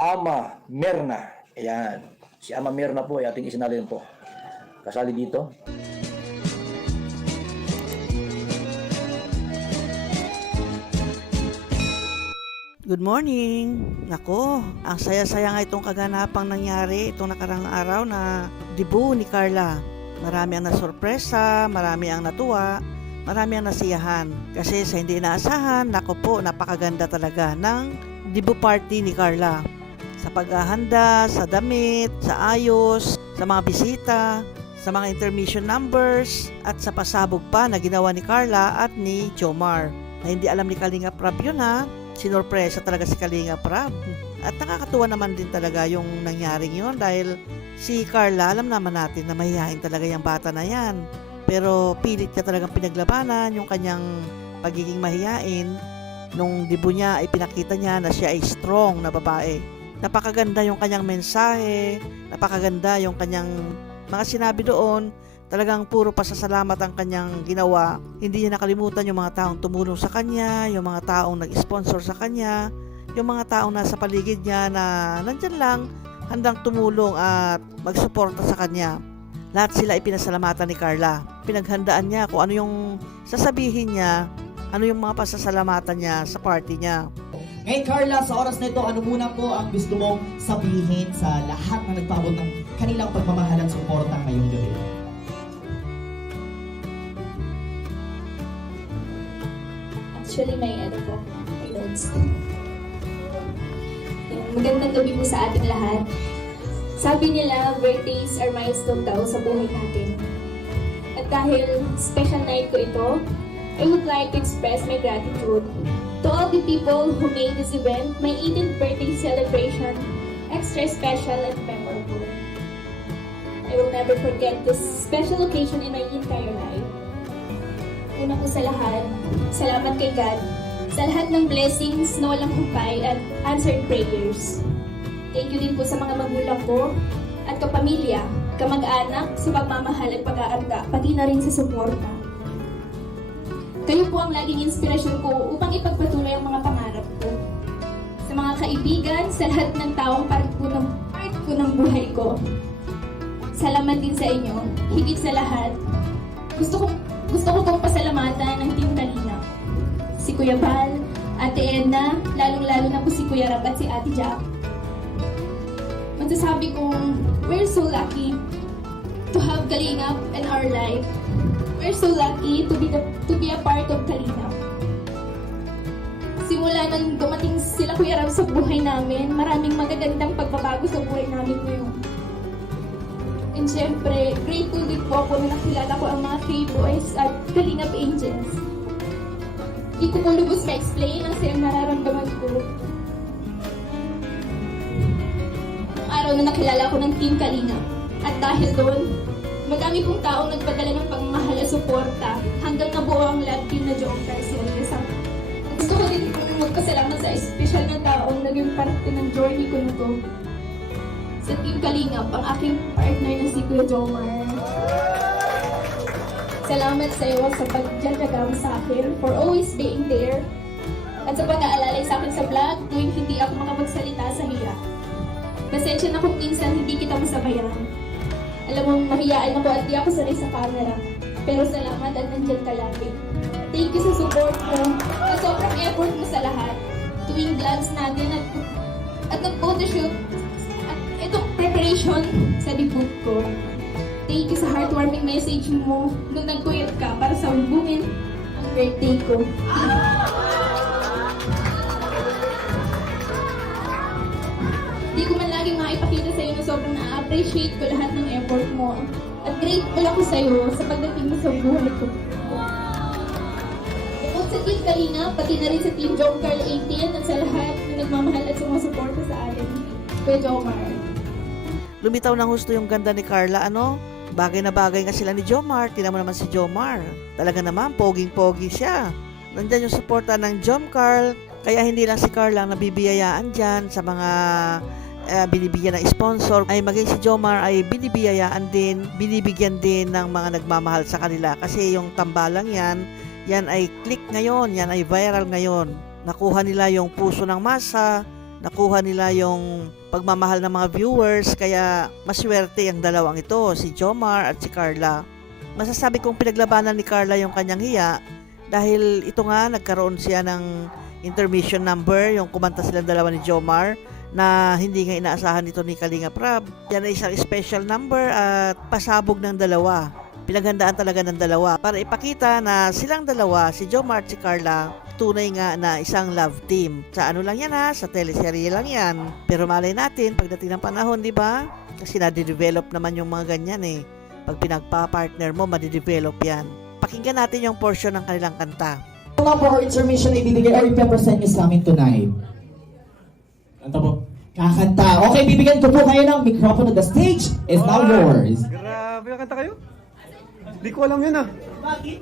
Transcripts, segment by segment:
Ama Mirna. Ayan. Si Ama Mirna po ay ating isinalin po. Kasali dito. Good morning! Nako, ang saya-saya nga itong kaganapang nangyari itong nakarang araw na debut ni Carla. Marami ang nasurpresa, marami ang natuwa, marami ang nasiyahan. Kasi sa hindi inaasahan, nako po, napakaganda talaga ng debut party ni Carla. Sa paghahanda, sa damit, sa ayos, sa mga bisita, sa mga intermission numbers, at sa pasabog pa na ginawa ni Carla at ni Jomar. Na hindi alam ni Kalinga Prab yun ha. Sinorpresa talaga si Kalinga Prab. At nakakatuwa naman din talaga yung nangyaring yun dahil si Carla, alam naman natin na mahihain talaga yung bata na yan. Pero pilit niya talagang pinaglabanan yung kanyang pagiging mahihain. Nung debut niya ay pinakita niya na siya ay strong na babae. Napakaganda yung kanyang mensahe, napakaganda yung kanyang mga sinabi doon. Talagang puro pasasalamat ang kanyang ginawa. Hindi niya nakalimutan yung mga taong tumulong sa kanya, yung mga taong nag-sponsor sa kanya, yung mga taong nasa paligid niya na nandyan lang, handang tumulong at magsuporta sa kanya. Lahat sila ipinasalamatan ni Carla. Pinaghandaan niya kung ano yung sasabihin niya, ano yung mga pasasalamatan niya sa party niya. Ngayon Carla, sa oras na ito, ano muna po ang gusto mong sabihin sa lahat na nagpaabot ng kanilang pagmamahal at suporta ngayong gabi? Actually, may notes. Magandang gabi po sa ating lahat. Sabi nila, birthdays are milestone daw sa buhay natin. At dahil special night ko ito, I would like to express my gratitude to all the people who made this event, my 18th birthday celebration, extra special and memorable. I will never forget this special occasion in my entire life. Una po sa lahat, salamat kay God sa lahat ng blessings na walang humpay at answered prayers. Thank you din po sa mga magulang ko at kapamilya, kamag-anak sa pagmamahal at pag-aarga, pati na rin sa suporta. Kayo po ang laging inspirasyon ko upang ipagpatuloy ang mga pangarap ko. Sa mga kaibigan, sa lahat ng taong part ko ng buhay ko. Salamat din sa inyo. Higit sa lahat, gusto ko pong pasalamatan ng Team Kalinga. Si Kuya Bal, Ate Edna, lalong-lalo na po si Kuya Rab at si Ate Jack. Magsasabi kong, we're so lucky to have Kalinga in our life. We're so lucky to be a part of Kalinga. Simula nang dumating sila Kuya Rab sa buhay namin, maraming magagandang pagbabago sa buhay namin ngayon. And syempre, grateful din po ako na nakilala ko ang mga K-Boys at Kalingap Angels. Di ko po lubos ma-explain ang sayang nararamdaman ko. Noong araw na nakilala ko ng Team Kalingap. At dahil doon, madami pong taong nagpadala ng pagmamahal at suporta hanggang nabuo ang love team na Jomcar Series. Gusto ko din pong magpasalamat sa espesyal na taong naging parte ng journey ko na to. Sa Team Kalingap, ang aking partner na si Kuya Jomar. Salamat sa iyo sa pagdadagam sa akin for always being there at sa pag-aalalay sa akin sa vlog tuwing hindi ako makapagsalita sa hiya. Pasensya na kung minsan hindi kita masabayan. Alam mo, mahiyaan ako at di ako sanay sa camera. Pero salamat at nandyan ka lagi. Thank you sa support mo, sa sobrang effort mo sa lahat. Tuwing vlogs natin at nag-photoshoot at itong preparation sa debut ko. Thank you sa heartwarming message mo nung nag-quit ka para salubuhin ang birthday ko. Di ko man laging maipakita sa iyo na sobrang na-appreciate ko lahat ng effort mo. At grateful ako sa iyo sa pagdating mo sa buhay ko. Bukod sa Team Kalinga, pati na rin sa Team Jomcar 18 at sa lahat na nagmamahal at sumusuporta sa atin. Kuya Jomar. Lumitaw ng husto yung ganda ni Carla, ano? Bagay na bagay nga sila ni Jomar. Tingnan mo naman si Jomar. Talaga naman, poging-pogi siya. Nandyan yung suporta ng Jomcar. Kaya hindi lang si Carla ang nabibiyayaan dyan sa mga binibigyan ng sponsor. Ay maging si Jomar ay binibiyayaan din, binibigyan din ng mga nagmamahal sa kanila. Kasi yung tambalang yan ay click ngayon. Yan ay viral ngayon. Nakuha nila yung puso ng masa. nakuha nila yung pagmamahal ng mga viewers, kaya maswerte ang dalawang ito, si Jomar at si Carla. Masasabi kong pinaglabanan ni Carla yung kanyang hiya dahil ito nga nagkaroon siya ng intermission number, yung kumanta silang dalawa ni Jomar na hindi nga inaasahan nito ni Kalinga Prab. Yan ay isang special number at pasabog ng dalawa. Pinaghandaan talaga ng dalawa para ipakita na silang dalawa, si Jomar at si Carla, tunay nga na isang love team. Sa ano lang yan ha, sa teleserye lang yan. Pero malay natin, pagdating ng panahon, di ba? Kasi nade-develop naman yung mga ganyan eh. Pag pinagpa-partner mo, made-develop yan. Pakinggan natin yung portion ng kanilang kanta. Now for our intermission, ibibigay or ipepresent niyo sa amin tonight. Kanta po. Kakanta. Okay, bibigyan ko po kayo ng microphone. The stage is now yours. Grabe, kanta kayo? Hindi ko alam yun ah. Bakit?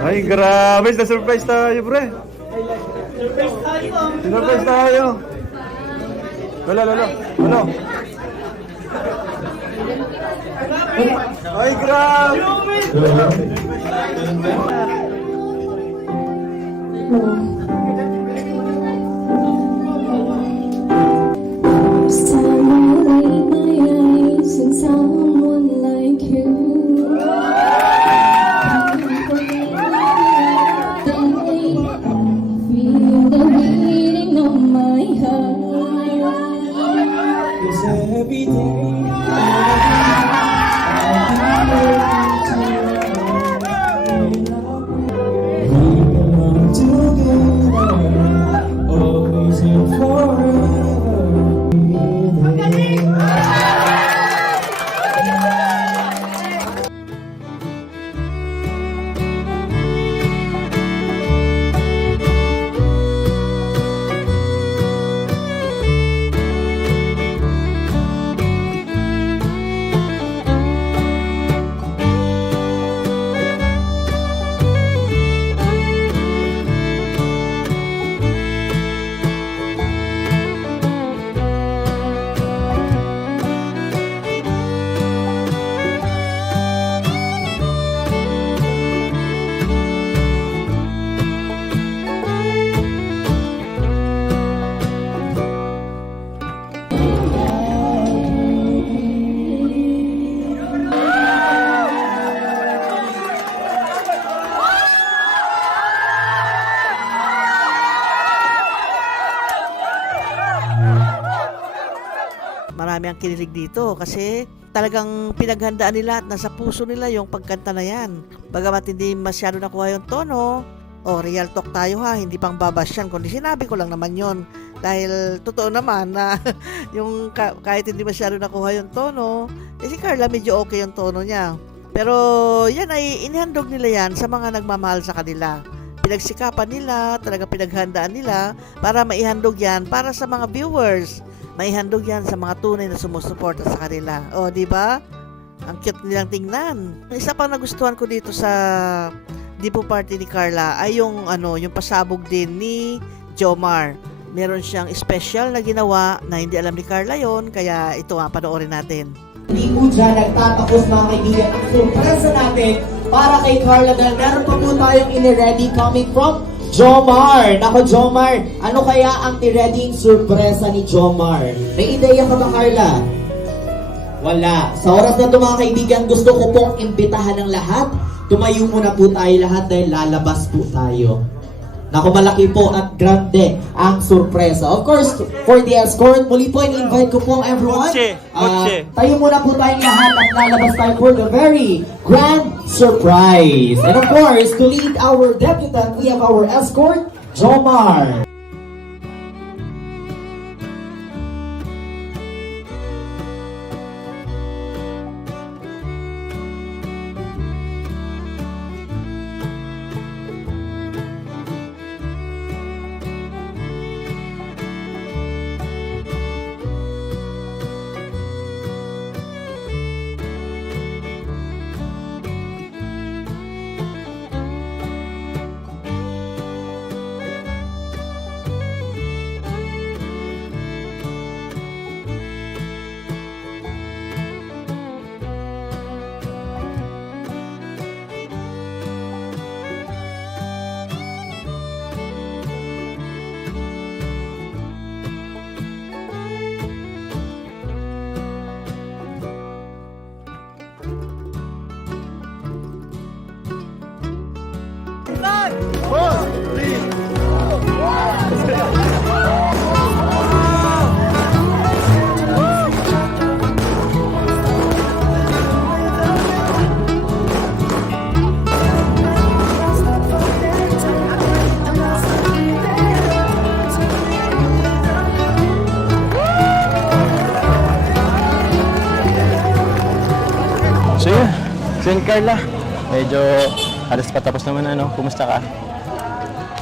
Ay, grabe. Na-surprise tayo, pre. Surprise tayo. Surprise tayo. Lolo. Ay, grabe. First time I laid my eyes on someone like you. Then I feel the beating of my heart. Cause every day we belong together, always and forever. Marami ang kinilig dito kasi talagang pinaghandaan nila at nasa puso nila yung pagkanta na yan. Bagamat hindi masyado nakuha yung tono, real talk tayo ha, hindi pang babash yan, kundi sinabi ko lang naman yon. Dahil totoo naman na yung kahit hindi masyado nakuha yung tono, si Carla medyo okay yung tono niya. Pero yan ay inihandog nila yan sa mga nagmamahal sa kanila. Pinagsikapan nila, talaga pinaghandaan nila para maihandog yan para sa mga viewers. Maihandog yan sa mga tunay na sumusuporta sa kanila. O, di ba? Ang cute nilang tingnan. Isa pang nagustuhan ko dito sa Dipo Party ni Carla ay yung pasabog din ni Jomar. Meron siyang special na ginawa na hindi alam ni Carla yon, kaya ito panoorin natin. Hindi po dyan nagtatapos mga kaibigan ang surpresa natin para kay Carla dahil meron pa po tayong in-ready coming from Jomar. Nako Jomar, ano kaya ang ni-ready surpresa ni Jomar? May ideya ka ba Carla? Wala. Sa oras na ito mga kaibigan, gusto ko pong imbitahan ng lahat. Tumayo muna po tayo lahat dahil lalabas po tayo. Naku, malaki po at grande ang surpresa. Of course, for the escort, muli po in-invite ko po everyone. Tayo muna po tayong lahat at lalabas tayo for the very grand surprise. And of course, to lead our debutant, we have our escort, Jomar. So yun, Carla, medyo halos patapos naman ano, kumusta ka?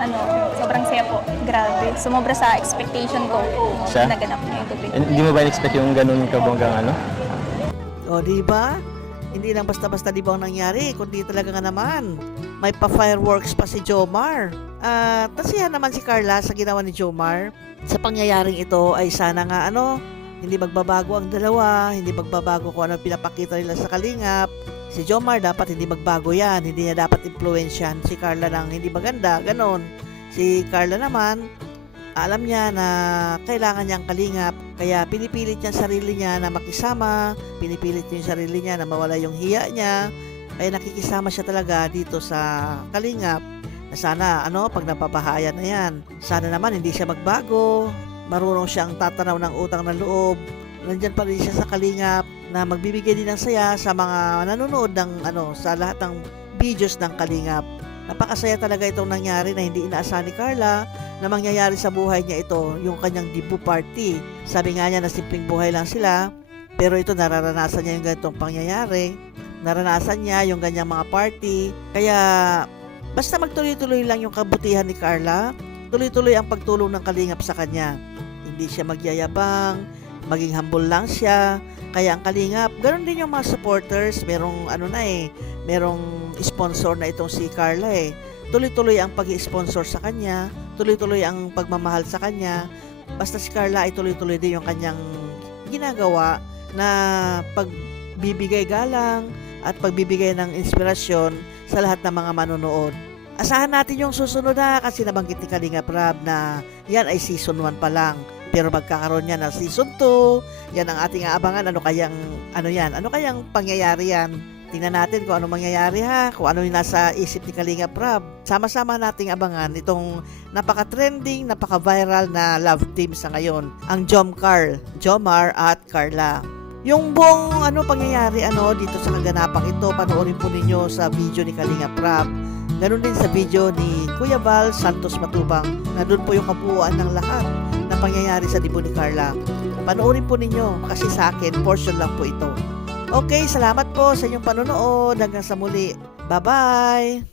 Ano, sobrang saya po. Grabe. Sumobra sa expectation ko. Siya? Naganap ngayong gabi. Hindi mo ba in-expect yung ganun kabonggang ano? O, di ba? Hindi lang basta-basta di ba ang nangyari, kundi talaga nga naman. May pa-fireworks pa si Jomar. Tasihan naman si Carla sa ginawa ni Jomar. Sa pangyayaring ito ay sana nga hindi magbabago ang dalawa, hindi magbabago kung ano pinapakita nila sa kalingap. Si Jomar dapat hindi magbago yan, hindi niya dapat influensyan si Carla ng hindi maganda, ganon. Si Carla naman, alam niya na kailangan niyang kalingap, kaya pinipilit niya ang sarili niya na makisama, pinipilit niya yung sarili niya na mawala yung hiya niya, kaya nakikisama siya talaga dito sa kalingap. Na sana, pag napapahayan na yan, sana naman hindi siya magbago, marunong siyang tatanaw ng utang na loob, nandyan pa rin siya sa kalingap, na magbibigay din ng saya sa mga nanonood ng sa lahat ng videos ng kalingap. Napakasaya talaga itong nangyari na hindi inaasahan ni Carla na mangyayari sa buhay niya ito, yung kanyang debut party. Sabi nga niya na simpleng buhay lang sila, pero ito nararanasan niya yung ganitong pangyayari. Naranasan niya yung ganyang mga party. Kaya basta magtuloy-tuloy lang yung kabutihan ni Carla, tuloy-tuloy ang pagtulong ng kalingap sa kanya. Hindi siya magyayabang, maging humble lang siya. Kaya ang kalingap, ganoon din yung mga supporters, merong merong sponsor na itong si Carla Tuloy-tuloy ang pag-sponsor sa kanya, tuloy-tuloy ang pagmamahal sa kanya. Basta si Carla ay tuloy-tuloy din yung kanyang ginagawa na pagbibigay galang at pagbibigay ng inspirasyon sa lahat ng mga manonood. Asahan natin yung susunod kasi nabanggit ni Kalingap Rab na yan ay season 1 pa lang. Pero magkakaroon yan ng season 2. Yan ang ating aabangan. Ano kayang pangyayari yan? Tingnan natin kung ano mangyayari kung ano yung nasa isip ni Kalingap Rab. Sama-sama nating abangan itong napaka-trending, napaka-viral na love team sa ngayon. Ang Jomar at Carla. Yung buong pangyayari dito sa kaganapang ito, panoorin po ninyo sa video ni Kalingap Rab. Ganun din sa video ni Kuya Val Santos Matubang, na doon po yung kabuuan ng lahat na pangyayari sa debut ni Carla. Panoorin po ninyo kasi sa akin, portion lang po ito. Okay, salamat po sa inyong panonood. Hanggang sa muli. Bye-bye!